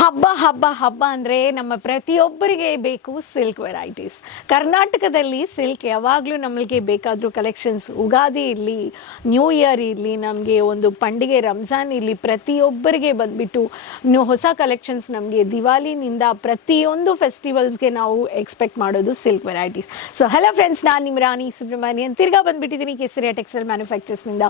ಹಬ್ಬ ಹಬ್ಬ ಹಬ್ಬ ಅಂದರೆ ನಮ್ಮ ಪ್ರತಿಯೊಬ್ಬರಿಗೆ ಬೇಕು ಸಿಲ್ಕ್ ವೆರೈಟೀಸ್ ಕರ್ನಾಟಕದಲ್ಲಿ ಸಿಲ್ಕ್ ಯಾವಾಗಲೂ ನಮಗೆ ಬೇಕಾದರೂ ಕಲೆಕ್ಷನ್ಸ್ ಉಗಾದಿ ಇರಲಿ ನ್ಯೂ ಇಯರ್ ಇರಲಿ, ನಮಗೆ ಒಂದು ಪಂಡಿಗೆ ರಂಜಾನ್ ಇರಲಿ, ಪ್ರತಿಯೊಬ್ಬರಿಗೆ ಬಂದುಬಿಟ್ಟು ಹೊಸ ಕಲೆಕ್ಷನ್ಸ್ ನಮಗೆ ದಿವಾಲಿನಿಂದ ಪ್ರತಿಯೊಂದು ಫೆಸ್ಟಿವಲ್ಸ್ಗೆ ನಾವು ಎಕ್ಸ್ಪೆಕ್ಟ್ ಮಾಡೋದು silk varieties so hello friends ನಾನು ನಿಮ್ಮ ರಾಣಿ ಸುಬ್ರಹ್ಮಣ್ಯನ್ ತಿರ್ಗಾ ಬಂದುಬಿಟ್ಟಿದ್ದೀನಿ ಕೇಸರಿಯ ಟೆಕ್ಸ್ಟೈಲ್ ಮ್ಯಾನುಫ್ಯಾಕ್ಚರ್ಸ್ನಿಂದ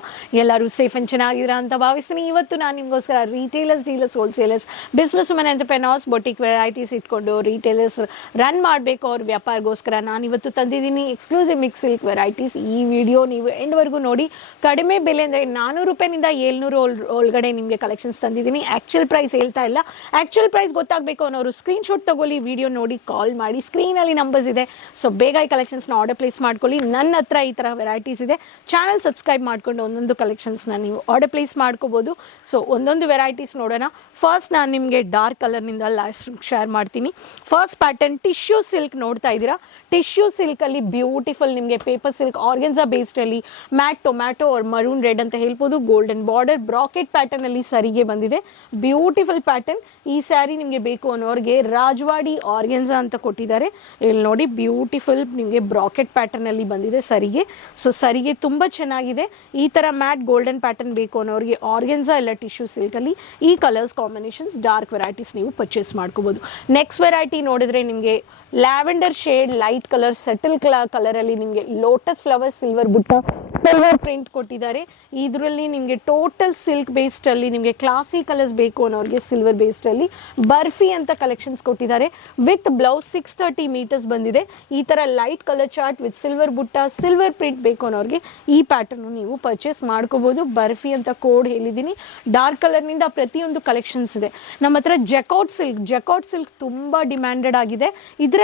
ಎಲ್ಲರೂ ಸೇಫ್ ಅಂಡ್ ಚೆನ್ನಾಗಿದ್ದೀರಾ ಅಂತ ಭಾವಿಸ್ತೀನಿ. ಇವತ್ತು ನಾನು ನಿಮಗೋಸ್ಕರ retailers dealers wholesalers business woman ಪೆನಾಸ್ boutique varieties ಇಟ್ಕೊಂಡು ರೀಟೇಲರ್ಸ್ ರನ್ ಮಾಡಬೇಕು ಅವ್ರ ವ್ಯಾಪಾರಗೋಸ್ಕರ. ನಾನು ಇವತ್ತು ತಂದಿದ್ದೀನಿ ಎಕ್ಸ್ಕ್ಲೂಸಿವ್ ಮಿಕ್ಸ್ ಸಿಲ್ಕ್ ವೆರೈಟೀಸ್ ಈ ವಿಡಿಯೋ ನೀವು ಎಂಡ್ವರೆಗೂ ನೋಡಿ. ಕಡಿಮೆ ಬೆಲೆ ಅಂದರೆ ನಾನ್ನೂರು ರೂಪಾಯಿನಿಂದ ಏಳ್ನೂರು ಒಳ್, ಒಳಗಡೆ ನಿಮಗೆ ಕಲೆಕ್ಷನ್ಸ್ ತಂದಿದ್ದೀನಿ. ಆ್ಯಕ್ಚುಲ್ ಪ್ರೈಸ್ ಹೇಳ್ತಾ ಇಲ್ಲ. ಆ್ಯಕ್ಚುಲ್ ಪ್ರೈಸ್ ಗೊತ್ತಾಗಬೇಕು ಅನ್ನೋರು ಸ್ಕ್ರೀನ್ಶಾಟ್ ತೊಗೊಳ್ಳಿ ವಿಡಿಯೋ ನೋಡಿ ಕಾಲ್ ಮಾಡಿ. ಸ್ಕ್ರೀನಲ್ಲಿ ನಂಬರ್ಸ್ ಇದೆ. ಸೊ ಬೇಗ ಈ ಕಲೆಕ್ಷನ್ಸ್ನ ಆರ್ಡರ್ ಪ್ಲೇಸ್ ಮಾಡ್ಕೊಳ್ಳಿ. ನನ್ನ ಹತ್ರ ಈ ಥರ ವೆರೈಟೀಸ್ ಇದೆ. ಚಾನಲ್ ಸಬ್ಸ್ಕ್ರೈಬ್ ಮಾಡ್ಕೊಂಡು ಒಂದೊಂದು ಕಲೆಕ್ಷನ್ಸ್ನ ನೀವು ಆರ್ಡರ್ ಪ್ಲೇಸ್ ಮಾಡ್ಕೋಬೋದು. ಸೊ ಒಂದೊಂದು ವೆರೈಟೀಸ್ ನೋಡೋಣ. ಫಸ್ಟ್ ನಾನು ನಿಮಗೆ ಡಾರ್ಕ್ ಕಲರ್ನಿಂದ ಲಾಸ್ಟ್ ಶೇರ್ ಮಾಡ್ತೀನಿ. ಫಸ್ಟ್ ಪ್ಯಾಟರ್ನ್ ಟಿಶ್ಯೂ ಸಿಲ್ಕ್ ನೋಡ್ತಾ ಇದ್ದೀರಾ? ಟಿಶ್ಯೂ ಸಿಲ್ಕಲ್ಲಿ ಬ್ಯೂಟಿಫುಲ್ ನಿಮಗೆ paper silk organza ಬೇಸ್ಡಲ್ಲಿ matt tomato or maroon red ಅಂತ ಹೇಳ್ಬೋದು. ಗೋಲ್ಡನ್ ಬಾರ್ಡರ್ ಬ್ರಾಕೆಟ್ ಪ್ಯಾಟರ್ನಲ್ಲಿ ಸರಿಗೆ ಬಂದಿದೆ. ಬ್ಯೂಟಿಫುಲ್ ಪ್ಯಾಟರ್ನ್ ಈ ಸ್ಯಾರಿ ನಿಮಗೆ ಬೇಕು ಅನ್ನೋರಿಗೆ ರಾಜವಾಡಿ ಆರ್ಗೆನ್ಸಾ ಅಂತ ಕೊಟ್ಟಿದ್ದಾರೆ. ಇಲ್ಲಿ ನೋಡಿ ಬ್ಯೂಟಿಫುಲ್ ನಿಮಗೆ ಬ್ರಾಕೆಟ್ ಪ್ಯಾಟರ್ನಲ್ಲಿ ಬಂದಿದೆ ಸರಿಗೆ. ಸೊ ಸರಿಗೆ ತುಂಬ ಚೆನ್ನಾಗಿದೆ. ಈ ಥರ ಮ್ಯಾಟ್ ಗೋಲ್ಡನ್ ಪ್ಯಾಟರ್ನ್ ಬೇಕು ಅನ್ನೋರಿಗೆ ಆರ್ಗೆನ್ಸಾ ಇಲ್ಲ ಟಿಶ್ಯೂ ಸಿಲ್ಕಲ್ಲಿ ಈ ಕಲರ್ಸ್ ಕಾಂಬಿನೇಷನ್ಸ್ ಡಾರ್ಕ್ ವೆರೈಟೀಸ್ ನೀವು ಪರ್ಚೇಸ್ ಮಾಡ್ಕೋಬೋದು. ನೆಕ್ಸ್ಟ್ ವೆರೈಟಿ ನೋಡಿದ್ರೆ ನಿಮಗೆ lavender shade, light colour, subtle colour ಕಲರಲ್ಲಿ ನಿಮಗೆ ಲೋಟಸ್ ಫ್ಲವರ್, ಸಿಲ್ವರ್ ಬುಟ್ಟ, ಸಿಲ್ವರ್ ಪ್ರಿಂಟ್ ಕೊಟ್ಟಿದ್ದಾರೆ. ಇದರಲ್ಲಿ ನಿಮಗೆ ಟೋಟಲ್ ಸಿಲ್ಕ್ ಬೇಸ್ಡಲ್ಲಿ ನಿಮಗೆ ಕ್ಲಾಸಿ ಕಲರ್ಸ್ ಬೇಕು ಅನ್ನೋರಿಗೆ ಸಿಲ್ವರ್ ಬೇಸ್ಡಲ್ಲಿ ಬರ್ಫಿ ಅಂತ ಕಲೆಕ್ಷನ್ಸ್ ಕೊಟ್ಟಿದ್ದಾರೆ. With blouse six thirty metres ಬಂದಿದೆ. ಈ ತರ light colour chart with silver ಬುಟ್ಟ, ಸಿಲ್ವರ್ ಪ್ರಿಂಟ್ ಬೇಕು ಅನ್ನೋರಿಗೆ ಈ ಪ್ಯಾಟರ್ನು ನೀವು ಪರ್ಚೇಸ್ ಮಾಡ್ಕೋಬೋದು. ಬರ್ಫಿ ಅಂತ ಕೋಡ್ ಹೇಳಿದ್ದೀನಿ. ಡಾರ್ಕ್ ಕಲರ್ನಿಂದ ಪ್ರತಿಯೊಂದು ಕಲೆಕ್ಷನ್ಸ್ ಇದೆ. ನಮ್ಮ ಹತ್ರ ಜೆಕೌಟ್ ಸಿಲ್ಕ್ ಜೆಕೌಟ್ ಸಿಲ್ಕ್ ತುಂಬ ಡಿಮ್ಯಾಂಡೆಡ್ ಆಗಿದೆ.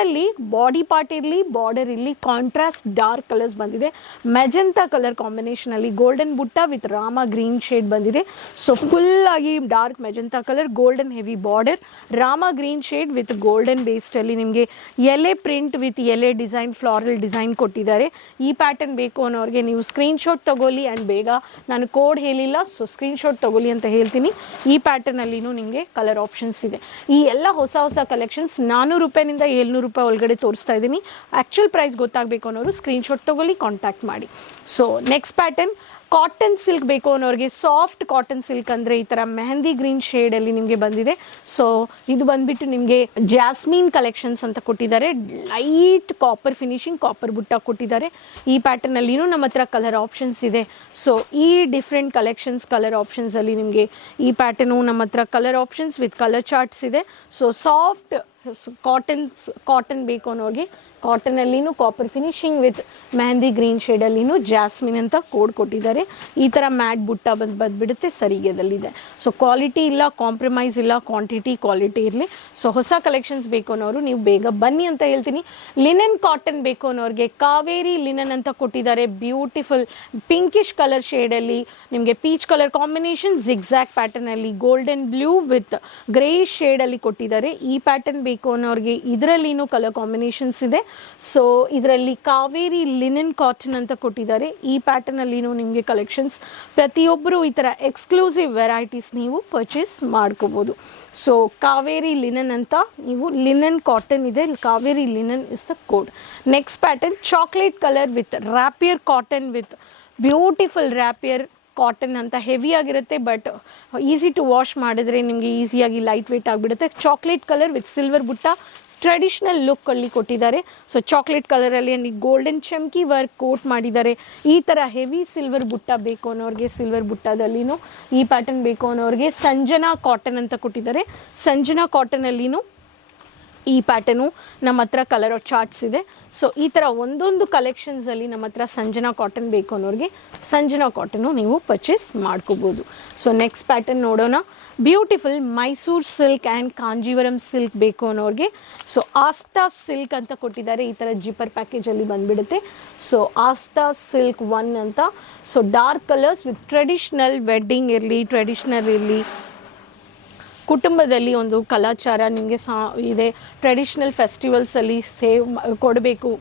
ಇದರಲ್ಲಿ ಬಾಡಿ ಪಾರ್ಟ್ ಇರಲಿ ಬಾರ್ಡರ್ ಇರಲಿ ಕಾಂಟ್ರಾಸ್ಟ್ ಡಾರ್ಕ್ ಕಲರ್ಸ್ ಬಂದಿದೆ. ಮೆಜೆಂತಾ ಕಲರ್ ಕಾಂಬಿನೇಷನ್ ಅಲ್ಲಿ ಗೋಲ್ಡನ್ ಬುಟ್ಟ ವಿತ್ ರಾಮ ಗ್ರೀನ್ ಶೇಡ್ ಬಂದಿದೆ. ಸೊ ಫುಲ್ ಆಗಿ dark magenta colour golden heavy border Rama green shade with golden based ಅಲ್ಲಿ ನಿಮಗೆ ಎಲೆ ಪ್ರಿಂಟ್ ವಿತ್ ಎಲೆ ಡಿಸೈನ್ ಫ್ಲಾರಲ್ ಡಿಸೈನ್ ಕೊಟ್ಟಿದ್ದಾರೆ. ಈ ಪ್ಯಾಟರ್ನ್ ಬೇಕು ಅನ್ನೋರಿಗೆ ನೀವು ಸ್ಕ್ರೀನ್ಶಾಟ್ ತಗೊಳ್ಳಿ ಆ್ಯಂಡ್ ಬೇಗ ನಾನು ಕೋಡ್ ಹೇಳಿಲ್ಲ ಸೊ ಸ್ಕ್ರೀನ್ಶಾಟ್ ತಗೊಳ್ಳಿ ಅಂತ ಹೇಳ್ತೀನಿ. ಈ ಪ್ಯಾಟರ್ನ್ ಅಲ್ಲಿ ನಿಮಗೆ ಕಲರ್ ಆಪ್ಷನ್ಸ್ ಇದೆ. ಈ ಎಲ್ಲ ಹೊಸ ಹೊಸ ಕಲೆಕ್ಷನ್ಸ್ ನಾನ್ನೂರು ರೂಪಾಯಿನಿಂದ ಏಳ್ನೂರು ರೂಪಾಯಿ ಒಳಗಡೆ ತೋರಿಸ್ತಾ ಇದ್ದೀನಿ. ಆ್ಯಕ್ಚುಲ್ ಪ್ರೈಸ್ ಗೊತ್ತಾಗಬೇಕು ಅನ್ನೋರು ಸ್ಕ್ರೀನ್ಶಾಟ್ ತೊಗೊಳ್ಳಿ ಕಾಂಟ್ಯಾಕ್ಟ್ ಮಾಡಿ. So next pattern cotton silk ಬೇಕು ಅನ್ನೋರಿಗೆ ಸಾಫ್ಟ್ ಕಾಟನ್ ಸಿಲ್ಕ್ ಅಂದರೆ ಈ ಥರ ಮೆಹಂದಿ ಗ್ರೀನ್ ಶೇಡಲ್ಲಿ ನಿಮಗೆ ಬಂದಿದೆ. ಸೊ ಇದು ಬಂದ್ಬಿಟ್ಟು ನಿಮಗೆ ಜಾಸ್ಮಿನ್ ಕಲೆಕ್ಷನ್ಸ್ ಅಂತ ಕೊಟ್ಟಿದ್ದಾರೆ. ಲೈಟ್ ಕಾಪರ್ ಫಿನಿಶಿಂಗ್ ಕಾಪರ್ ಬುಟ್ಟ ಕೊಟ್ಟಿದ್ದಾರೆ. ಈ ಪ್ಯಾಟರ್ನಲ್ಲಿನೂ ನಮ್ಮ ಹತ್ರ ಕಲರ್ ಆಪ್ಷನ್ಸ್ ಇದೆ. ಸೊ ಈ ಡಿಫ್ರೆಂಟ್ ಕಲೆಕ್ಷನ್ಸ್ ಕಲರ್ ಆಪ್ಷನ್ಸಲ್ಲಿ ನಿಮಗೆ ಈ ಪ್ಯಾಟರ್ನು ನಮ್ಮ ಹತ್ರ colour options with colour charts ಇದೆ. ಸೊ ಸಾಫ್ಟ್ ಕಾಟನ್ ಕಾಟನ್ ಬೇಕು ಅನ್ನೋರಿಗೆ ಕಾಟನಲ್ಲಿನೂ copper finishing with mehndi green ಶೇಡಲ್ಲಿನೂ jasmine ಅಂತ ಕೋಡ್ ಕೊಟ್ಟಿದ್ದಾರೆ. ಈ ಥರ ಮ್ಯಾಟ್ ಬುಟ್ಟ ಬಂದು ಬಂದುಬಿಡುತ್ತೆ, ಸರಿಗೆದಲ್ಲಿದೆ. ಸೊ ಕ್ವಾಲಿಟಿ ಇಲ್ಲ ಕಾಂಪ್ರಮೈಸ್ ಇಲ್ಲ ಕ್ವಾಂಟಿಟಿ ಕ್ವಾಲಿಟಿ ಇರಲಿ. ಸೊ ಹೊಸ ಕಲೆಕ್ಷನ್ಸ್ ಬೇಕು ಅನ್ನೋರು ನೀವು ಬೇಗ ಬನ್ನಿ ಅಂತ ಹೇಳ್ತೀನಿ. ಲಿನನ್ ಕಾಟನ್ ಬೇಕು ಅನ್ನೋರಿಗೆ ಕಾವೇರಿ ಲಿನನ್ ಅಂತ ಕೊಟ್ಟಿದ್ದಾರೆ. ಬ್ಯೂಟಿಫುಲ್ ಪಿಂಕಿಶ್ ಕಲರ್ ಶೇಡಲ್ಲಿ ನಿಮಗೆ ಪೀಚ್ ಕಲರ್ ಕಾಂಬಿನೇಷನ್ ಜಿಗ್ಸಾಕ್ ಪ್ಯಾಟರ್ನಲ್ಲಿ ಗೋಲ್ಡನ್ ಬ್ಲೂ ವಿತ್ ಗ್ರೇಷ್ ಶೇಡಲ್ಲಿ ಕೊಟ್ಟಿದ್ದಾರೆ. ಈ ಪ್ಯಾಟರ್ನ್ ಬೇಕು ಅನ್ನೋರಿಗೆ ಇದರಲ್ಲಿನೂ ಕಲರ್ ಕಾಂಬಿನೇಷನ್ಸ್ ಇದೆ. ಸೊ ಇದರಲ್ಲಿ ಕಾವೇರಿ ಲಿನನ್ ಕಾಟನ್ ಅಂತ ಕೊಟ್ಟಿದ್ದಾರೆ. ಈ ಪ್ಯಾಟರ್ನಲ್ಲಿನೂ ನಿಮಗೆ ಕಲೆಕ್ಷನ್ಸ್ ಪ್ರತಿಯೊಬ್ಬರು ಈ ಥರ ಎಕ್ಸ್ಕ್ಲೂಸಿವ್ ವೆರೈಟೀಸ್ ನೀವು ಪರ್ಚೇಸ್ ಮಾಡ್ಕೋಬೋದು. ಸೊ ಕಾವೇರಿ ಲಿನನ್ ಅಂತ ನೀವು ಲಿನನ್ ಕಾಟನ್ ಇದೆ. Kaveri linen is the code next pattern chocolate colour with rapier cotton with beautiful rapier cotton ಅಂತ ಹೆವಿ ಆಗಿರುತ್ತೆ. ಬಟ್ ಈಸಿ ಟು ವಾಶ್ ಮಾಡಿದ್ರೆ ನಿಮಗೆ ಈಸಿಯಾಗಿ ಲೈಟ್ ವೆಯ್ಟ್ ಆಗಿಬಿಡುತ್ತೆ. ಚಾಕ್ಲೇಟ್ ಕಲರ್ ವಿತ್ ಸಿಲ್ವರ್ ಬುಟ್ಟ ಟ್ರೆಡಿಷ್ನಲ್ ಲುಕ್ ಅಲ್ಲಿ ಕೊಟ್ಟಿದ್ದಾರೆ. ಸೊ ಚಾಕ್ಲೇಟ್ ಕಲರಲ್ಲಿ ಗೋಲ್ಡನ್ ಚಮ್ಕಿ ವರ್ಕ್ ಕೋಟ್ ಮಾಡಿದ್ದಾರೆ. ಈ ಥರ ಹೆವಿ ಸಿಲ್ವರ್ ಬುಟ್ಟ ಬೇಕು ಅನ್ನೋರಿಗೆ ಸಿಲ್ವರ್ ಬುಟ್ಟದಲ್ಲಿನೂ ಈ ಪ್ಯಾಟರ್ನ್ ಬೇಕು ಅನ್ನೋರಿಗೆ ಸಂಜನಾ ಕಾಟನ್ ಅಂತ ಕೊಟ್ಟಿದ್ದಾರೆ. ಸಂಜನಾ ಕಾಟನಲ್ಲಿನೂ ಈ ಪ್ಯಾಟರ್ನು ನಮ್ಮ ಹತ್ರ ಕಲರ್ ಚಾರ್ಟ್ಸ್ ಇದೆ. ಸೊ ಈ ಥರ ಒಂದೊಂದು ಕಲೆಕ್ಷನ್ಸಲ್ಲಿ ನಮ್ಮ ಹತ್ರ ಸಂಜನಾ ಕಾಟನ್ ಬೇಕು ಅನ್ನೋರಿಗೆ ಸಂಜನಾ ಕಾಟನ್ನು ನೀವು ಪರ್ಚೇಸ್ ಮಾಡ್ಕೋಬೋದು. ಸೊ ನೆಕ್ಸ್ಟ್ ಪ್ಯಾಟರ್ನ್ ನೋಡೋಣ. Beautiful Mysore silk and Kanjeevaram silk ಬೇಕು ಅನ್ನೋರಿಗೆ. ಸೊ ಆಸ್ತಾ ಸಿಲ್ಕ್ ಅಂತ ಕೊಟ್ಟಿದ್ದಾರೆ. ಈ ಥರ ಜಿಪ್ಪರ್ ಪ್ಯಾಕೇಜಲ್ಲಿ ಬಂದುಬಿಡುತ್ತೆ. ಸೊ ಆಸ್ತಾ ಸಿಲ್ಕ್ ಒನ್ ಅಂತ. So dark colours with traditional wedding ಇರಲಿ ಟ್ರೆಡಿಷ್ನಲ್ ಇರಲಿ ಕುಟುಂಬದಲ್ಲಿ ಒಂದು ಕಲಾಚಾರ ನಿಮಗೆ ಸಾ, ಇದೆ ಟ್ರೆಡಿಷ್ನಲ್ ಫೆಸ್ಟಿವಲ್ಸಲ್ಲಿ ಸೇವ್ ಕೊಡಬೇಕು.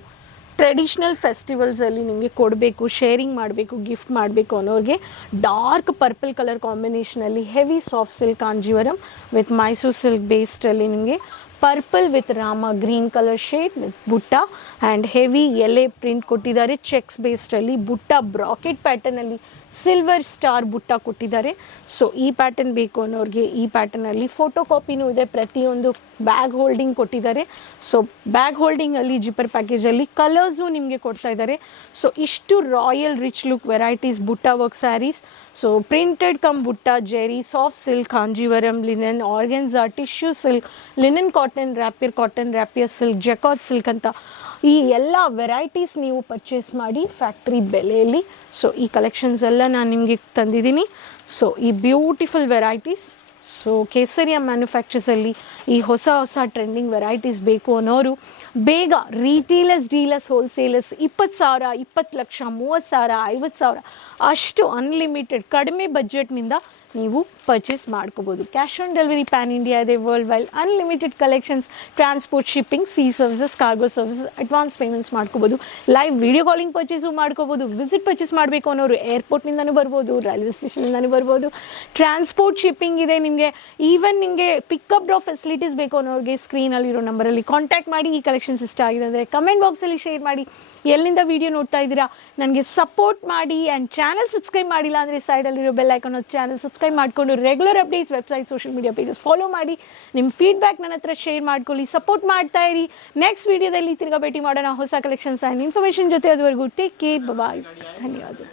ಟ್ರೆಡಿಷ್ನಲ್ ಫೆಸ್ಟಿವಲ್ಸಲ್ಲಿ ನಿಮಗೆ ಕೊಡಬೇಕು ಶೇರಿಂಗ್ ಮಾಡಬೇಕು ಗಿಫ್ಟ್ ಮಾಡಬೇಕು ಅನ್ನೋರಿಗೆ dark purple colour ಕಾಂಬಿನೇಷನಲ್ಲಿ heavy soft silk Kanjeevaram with Mysuru silk ಬೇಸ್ಡಲ್ಲಿ ನಿಮಗೆ purple with Rama green colour shade with ಬುಟ್ಟ ಆ್ಯಂಡ್ ಹೆವಿ ಎಲೆ ಪ್ರಿಂಟ್ ಕೊಟ್ಟಿದ್ದಾರೆ. ಚೆಕ್ಸ್ ಬೇಸ್ಡಲ್ಲಿ ಬುಟ್ಟ ಬ್ರಾಕೆಟ್ ಪ್ಯಾಟರ್ನಲ್ಲಿ ಸಿಲ್ವರ್ ಸ್ಟಾರ್ ಬುಟ್ಟ ಕೊಟ್ಟಿದ್ದಾರೆ. ಸೊ ಈ ಪ್ಯಾಟರ್ನ್ ಬೇಕು ಅನ್ನೋರಿಗೆ ಈ ಪ್ಯಾಟರ್ನಲ್ಲಿ ಫೋಟೋ ಕಾಪಿನೂ ಇದೆ. ಪ್ರತಿಯೊಂದು ಬ್ಯಾಗ್ ಹೋಲ್ಡಿಂಗ್ ಕೊಟ್ಟಿದ್ದಾರೆ. ಸೊ ಬ್ಯಾಗ್ ಹೋಲ್ಡಿಂಗಲ್ಲಿ ಜಿಪ್ಪರ್ ಪ್ಯಾಕೇಜಲ್ಲಿ ಕಲರ್ಸು ನಿಮಗೆ ಕೊಡ್ತಾ ಇದ್ದಾರೆ. ಸೊ ಇಷ್ಟು ರಾಯಲ್ ರಿಚ್ ಲುಕ್ ವೆರೈಟೀಸ್ ಬುಟ್ಟ work sarees so printed cum ಬುಟ್ಟ Jerry soft silk Kanjeevaram linen organza tissue silk linen cotton rapier cotton rapier silk jacquard silk ಅಂತ ಈ ಎಲ್ಲ ವೆರೈಟೀಸ್ ನೀವು ಪರ್ಚೇಸ್ ಮಾಡಿ ಫ್ಯಾಕ್ಟ್ರಿ ಬೆಲೆಯಲ್ಲಿ. ಸೊ ಈ ಕಲೆಕ್ಷನ್ಸ್ ಎಲ್ಲ ನಾನು ನಿಮಗೆ ತಂದಿದ್ದೀನಿ. ಸೊ ಈ ಬ್ಯೂಟಿಫುಲ್ ವೆರೈಟೀಸ್ ಸೊ ಕೇಸರಿಯ ಮ್ಯಾನುಫ್ಯಾಕ್ಚರ್ಸಲ್ಲಿ ಈ ಹೊಸ ಹೊಸ ಟ್ರೆಂಡಿಂಗ್ ವೆರೈಟೀಸ್ ಬೇಕು ಅನ್ನೋರು, ಬೇಗ ರೀಟೇಲರ್ಸ್ ಡೀಲರ್ಸ್ ಹೋಲ್ಸೇಲರ್ಸ್ ಇಪ್ಪತ್ತು ಸಾವಿರ, ಇಪ್ಪತ್ತು ಲಕ್ಷ, ಮೂವತ್ತು ಸಾವಿರ, ಐವತ್ತು ಸಾವಿರ ಅಷ್ಟು ಅನ್ಲಿಮಿಟೆಡ್ ಕಡಿಮೆ ಬಜೆಟ್ನಿಂದ ನೀವು ಪರ್ಚೇಸ್ ಮಾಡ್ಕೋಬೋದು. Cash on delivery pan India ಇದೆ world wide unlimited collections transport shipping sea services cargo services advance payments ಮಾಡ್ಕೋಬೋದು ಲೈವ್ ವಿಡಿಯೋ ಕಾಲಿಂಗ್ ಪರ್ಚೇಸು ಮಾಡ್ಕೋಬೋದು. ವಿಸಿಟ್ ಪರ್ಚೇಸ್ ಮಾಡಬೇಕು ಅನ್ನೋರು ಏರ್ಪೋರ್ಟ್ನಿಂದನೂ ಬರ್ಬೋದು ರೈಲ್ವೆ ಸ್ಟೇಷನಿಂದನೂ ಬರ್ಬೋದು. ಟ್ರಾನ್ಸ್ಪೋರ್ಟ್ ಶಿಪ್ಪಿಂಗ್ ಇದೆ ನಿಮಗೆ. ಈವನ್ ನಿಮಗೆ ಪಿಕಪ್ ಡ್ರಾಪ್ ಫೆಸಿಲಿಟೀಸ್ ಬೇಕು ಅನ್ನೋರಿಗೆ ಸ್ಕ್ರೀನಲ್ಲಿರೋ ನಂಬರಲ್ಲಿ ಕಾಂಟ್ಯಾಕ್ಟ್ ಮಾಡಿ ಈ ಕಲೆಕ್ಷನ್ಸ್ ಇಷ್ಟ ಆಗಿದೆ ಅಂದರೆ ಕಮೆಂಟ್ ಬಾಕ್ಸಲ್ಲಿ ಶೇರ್ ಮಾಡಿ. ಎಲ್ಲಿಂದ ವಿಡಿಯೋ ನೋಡ್ತಾ ಇದ್ದೀರಾ? ನನಗೆ ಸಪೋರ್ಟ್ ಮಾಡಿ ಆ್ಯಂಡ್ ಚಾನಲ್ ಸಬ್ಸ್ಕ್ರೈಬ್ ಮಾಡಿಲ್ಲ ಅಂದರೆ ಸೈಡಲ್ಲಿರೋ ಬೆಲ್ ಐಕಾನ್ ಚಾನಲ್ ಸಬ್ಸ್ಕ್ರೈಬ್ ಮಾಡಿಕೊಂಡು regular updates website social media pages follow ಮಾಡಿ. ನಿಮ್ಮ ಫೀಡ್ಬ್ಯಾಕ್ ನನ್ನ ಹತ್ರ ಶೇರ್ ಮಾಡ್ಕೊಳ್ಳಿ ಸಪೋರ್ಟ್ ಮಾಡ್ತಾ ಇರಿ. ನೆಕ್ಸ್ಟ್ ವಿಡಿಯೋದಲ್ಲಿ ತಿರ್ಗಾ ಭೇಟಿ ಮಾಡೋಣ. ಹೊಸ ಕಲೆಕ್ಷನ್ಸ್ ಆ್ಯಂಡ್ ಇನ್ಫಾರ್ಮೇಷನ್ ಜೊತೆ ಅದುವರೆಗೂ ಟೇಕ್ ಕೇರ್ ಬಾಯ್ ಧನ್ಯವಾದ